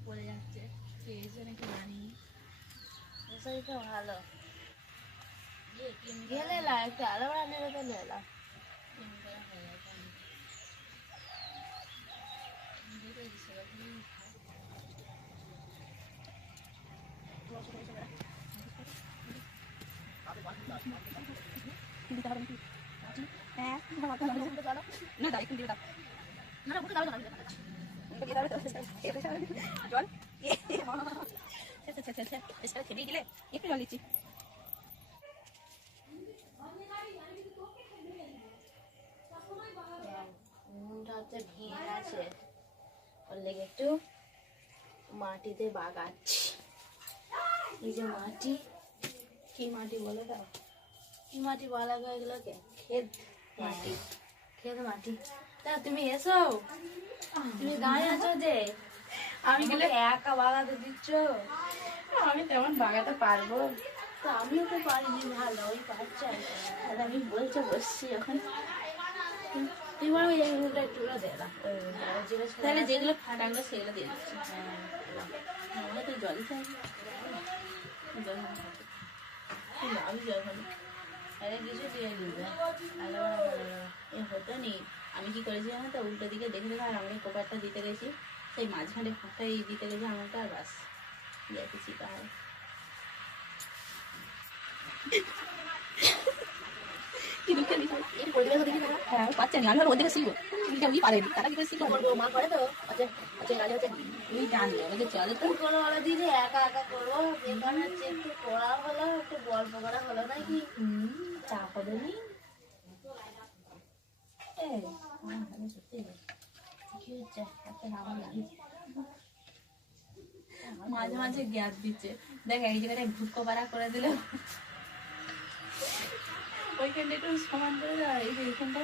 পড়ে যাচ্ছে খেয়েছে নাকি জানি মশারিটা ভালো গিয়ে কিনে গেলে না একটু আলাদা নেবে তো নেলা কিনে করা হয়ে গেছে অনেক। দেখে সেরকমই খায়। না দাঁড়িয়ে দিয়ে দাও না না বুকে দাও দাও জল খেয়ে গেলে গেছে ওর একটু মাটিতে বাগাচ্ছি এই যে মাটি কি মাটি বলে দাও? কি মাটি বলা গো এগুলোকে? ক্ষেত মাটি। মাটি? তা তুমি এসো। তুমি গায়ে আছো যে। আমি গেলে একা বাগাতে দিচ্ছ। আমি তেমন বাগাতে পারব। তো আমিও তো পারিনি। ভালো ওই বাচ্চা। আর আমি বলছে বসছি এখন। বলো এই উনুনটা একটু দে না ওই তাহলে যেগুলো ফাটাগুলো সেগুলো দিয়ে দিচ্ছি। হ্যাঁ, তো জল না আমি জল আরে কিছু দিয়ে দিবে। এ হতো নি। আমি কি করেছি জানো তো? উল্টো দিকে দেখে দেখে আর আমি কোপারটা দিতে গেছি। সেই মাঝখানে ফাঁকটাই দিতে গেছি আমাকে আর বাস দেখেছি এই হ্যাঁ করে তো। আচ্ছা আচ্ছা একা একা করব। একটু করা হলো একটু গল্প করা হলো নাকি? চাপ হবে নি? মাঝে মাঝে গ্যাপ দিচ্ছে। দেখ, এই জায়গাটায় ভুটকো পাড়া করে দিল। ওইখানটা একটু সমান করে দাও, এই যে এইখানটা।